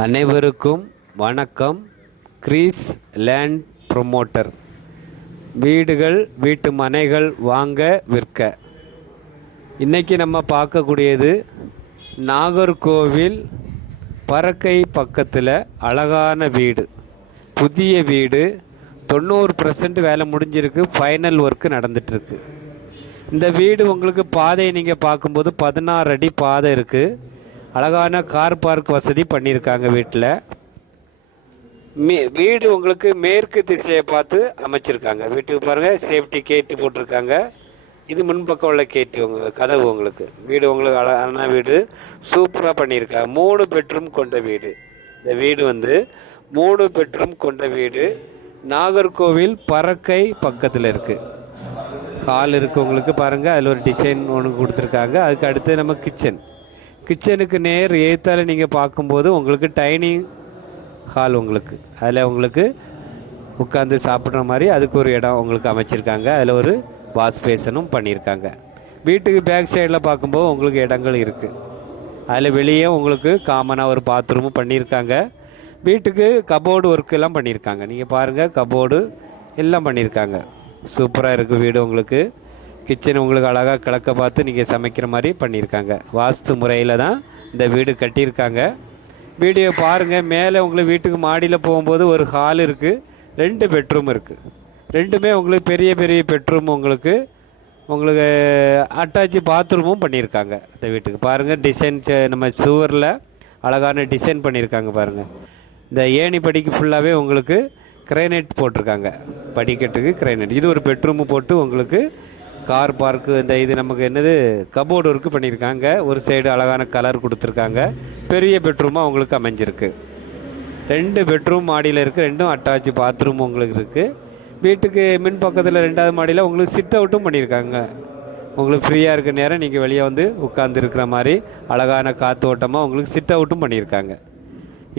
அனைவருக்கும் வணக்கம். Greece land promoter. வீடுகள், வீட்டு மனைகள் வாங்க விற்க. இன்றைக்கி நம்ம பார்க்கக்கூடியது நாகர்கோவில் பறக்கை பக்கத்தில் அழகான வீடு, புதிய வீடு. 90% வேலை முடிஞ்சிருக்கு, ஃபைனல் ஒர்க்கு நடந்துகிட்ருக்கு. இந்த வீடு உங்களுக்கு பாதையை நீங்கள் பார்க்கும்போது 16 அடி பாதை இருக்குது. அழகான கார் பார்க் வசதி பண்ணியிருக்காங்க வீட்டில். வீடு உங்களுக்கு மேற்கு திசையை பார்த்து அமைச்சிருக்காங்க. வீட்டுக்கு பாருங்கள், சேஃப்டி கேட்டு போட்டிருக்காங்க. இது முன்பக்கம் உள்ள கேட்டு உங்களுக்கு கதவு. உங்களுக்கு வீடு உங்களுக்கு அழகான வீடு, சூப்பராக பண்ணியிருக்காங்க. 3 பெட்ரூம் கொண்ட வீடு. இந்த வீடு 3 பெட்ரூம் கொண்ட வீடு. நாகர்கோவில் பறக்கை பக்கத்தில் இருக்குது. ஹால் இருக்குது உங்களுக்கு பாருங்கள். அதில் ஒரு டிசைன் ஒன்று கொடுத்துருக்காங்க. அதுக்கு அடுத்து நம்ம கிச்சனுக்கு நேர் ஏத்தால நீங்கள் பார்க்கும்போது உங்களுக்கு டைனிங் ஹால் உங்களுக்கு அதில் உங்களுக்கு உட்காந்து சாப்பிட்ற மாதிரி அதுக்கு ஒரு இடம் உங்களுக்கு அமைச்சிருக்காங்க. அதில் ஒரு வாஷ் பேசனும் பண்ணியிருக்காங்க. வீட்டுக்கு பேக் சைடில் பார்க்கும்போது உங்களுக்கு இடங்கள் இருக்குது. அதில் வெளியே உங்களுக்கு காமனாக ஒரு பாத்ரூமும் பண்ணியிருக்காங்க. வீட்டுக்கு கபோர்டு ஒர்க்கெல்லாம் பண்ணியிருக்காங்க. நீங்கள் பாருங்கள், கபோர்டு எல்லாம் பண்ணியிருக்காங்க. சூப்பராக இருக்குது வீடு. உங்களுக்கு கிச்சன் உங்களுக்கு அழகாக கிழக்க பார்த்து நீங்கள் சமைக்கிற மாதிரி பண்ணியிருக்காங்க. வாஸ்து முறையில் தான் இந்த வீடு கட்டியிருக்காங்க. வீடியோ பாருங்கள். மேலே உங்களுக்கு வீட்டுக்கு மாடியில் போகும்போது ஒரு ஹால் இருக்குது, 2 பெட்ரூம் இருக்குது. ரெண்டுமே உங்களுக்கு பெரிய பெரிய பெட்ரூம். உங்களுக்கு அட்டாச்சு பாத்ரூமும் பண்ணியிருக்காங்க. இந்த வீட்டுக்கு பாருங்கள், டிசைன் நம்ம சுவரில் அழகான டிசைன் பண்ணியிருக்காங்க பாருங்கள். இந்த ஏணி படிக்கு ஃபுல்லாகவே உங்களுக்கு கிரைனைட் போட்டிருக்காங்க. படிக்கட்டுக்கு கிரைனைட். இது ஒரு பெட்ரூமு போட்டு உங்களுக்கு கார் பார்க்கு. இந்த இது நமக்கு என்னது கபோர்டு ஒர்க்கு பண்ணியிருக்காங்க. ஒரு சைடு அழகான கலர் கொடுத்துருக்காங்க. பெரிய பெட்ரூமாக உங்களுக்கு அமைஞ்சிருக்கு. 2 பெட்ரூம் மாடியில் இருக்குது. 2ம் அட்டாச்சு பாத்ரூம் உங்களுக்கு இருக்குது. வீட்டுக்கு மின் பக்கத்தில் 2வது மாடியில் உங்களுக்கு சிட் அவுட்டும் பண்ணியிருக்காங்க. உங்களுக்கு ஃப்ரீயாக இருக்க நேரம் நீங்கள் வெளியே உட்காந்து இருக்கிற மாதிரி அழகான காற்றோட்டமாக உங்களுக்கு சிட் அவுட்டும் பண்ணியிருக்காங்க.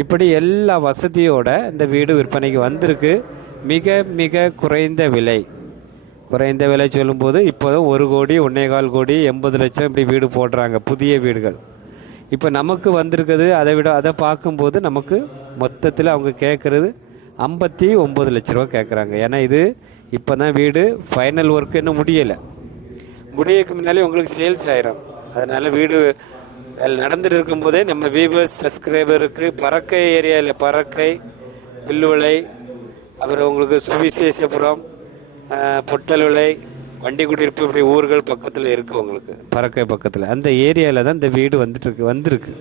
இப்படி எல்லா வசதியோட இந்த வீடு விற்பனைக்கு வந்திருக்கு. மிக மிக குறைந்த விலை. குறைந்த விலை சொல்லும்போது இப்போ 1 கோடி, 1.25 கோடி, 80 லட்சம் இப்படி வீடு போடுறாங்க, புதிய வீடுகள். இப்போ நமக்கு வந்திருக்குது அதை பார்க்கும்போது நமக்கு மொத்தத்தில் அவங்க கேட்குறது 59 லட்ச ரூபா கேட்குறாங்க. ஏன்னா இது இப்போ தான் வீடு ஃபைனல் ஒர்க்கு இன்னும் முடியக்கு முன்னாலே உங்களுக்கு சேல்ஸ் ஆயிரும். அதனால் வீடு நடந்துட்டு இருக்கும்போதே நம்ம வியூவர்ஸ், சப்ஸ்கிரைபருக்கு பறக்கை ஏரியாவில் பறக்கை, பில்லுவளை, அப்புறம் உங்களுக்கு சுவிசேஷபுரம், பொட்டலுளை, வண்டி குடியிருப்பு, இப்படி ஊர்கள் பக்கத்தில் இருக்குது. உங்களுக்கு பறக்கை பக்கத்தில் அந்த ஏரியாவில் தான் இந்த வீடு வந்திருக்கு.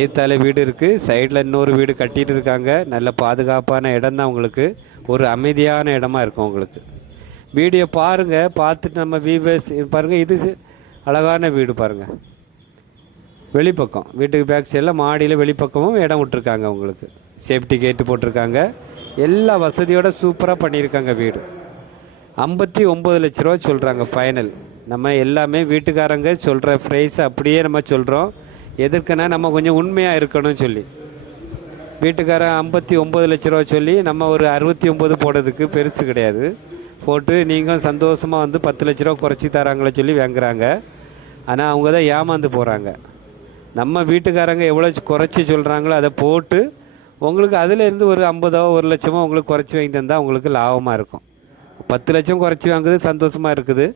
ஏத்தால வீடு இருக்குது. சைடில் இன்னொரு வீடு கட்டிகிட்டு இருக்காங்க. நல்ல பாதுகாப்பான இடம் தான். உங்களுக்கு ஒரு அமைதியான இடமா இருக்கும். உங்களுக்கு வீடியோ பாருங்கள். பார்த்துட்டு நம்ம வியூவர்ஸ் பாருங்கள். இது அழகான வீடு பாருங்கள். வெளிப்பக்கம் வீட்டுக்கு பேக் சைடில் மாடியில் வெளிப்பக்கமும் இடம் விட்டுருக்காங்க. உங்களுக்கு சேஃப்டி கேட்டு போட்டிருக்காங்க. எல்லா வசதியோடு சூப்பராக பண்ணியிருக்காங்க வீடு. 59 லட்ச ரூபா சொல்கிறாங்க ஃபைனல். நம்ம எல்லாமே வீட்டுக்காரங்க சொல்கிற ப்ரைஸ் அப்படியே நம்ம சொல்கிறோம். எதுக்குன்னா நம்ம கொஞ்சம் உண்மையாக இருக்கணும்னு சொல்லி வீட்டுக்காரன் 59 லட்ச ரூபா சொல்லி நம்ம ஒரு 69 போடுறதுக்கு பெருசு கிடையாது. போட்டு நீங்கள் சந்தோஷமாக 10 லட்ச ரூபா குறைச்சி தராங்களே சொல்லி வாங்குறாங்க. ஆனால் அவங்க தான் ஏமாந்து போகிறாங்க. நம்ம வீட்டுக்காரங்க எவ்வளோ குறைச்சி சொல்கிறாங்களோ அதை போட்டு உங்களுக்கு அதிலேருந்து ஒரு 50 1 லட்சமோ உங்களுக்கு குறைச்சி வாங்கி தந்தால் உங்களுக்கு லாபமாக இருக்கும். 10 லட்சம் குறைச்சி வாங்குது, சந்தோஷமாக இருக்குது.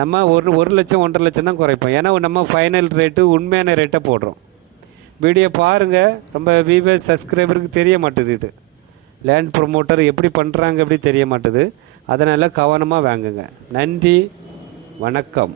நம்ம 1 லட்சம் 1.5 லட்சம் தான் குறைப்போம். ஏன்னா நம்ம ஃபைனல் ரேட்டு உண்மையான ரேட்டை போடுறோம். வீடியோ பாருங்கள். ரொம்ப வியூவர்ஸ், சப்ஸ்கிரைபருக்கு தெரிய மாட்டுது இது லேண்ட் ப்ரொமோட்டர் எப்படி பண்ணுறாங்க, எப்படி தெரிய மாட்டுது. அதனால் கவனமாக வாங்குங்க. நன்றி, வணக்கம்.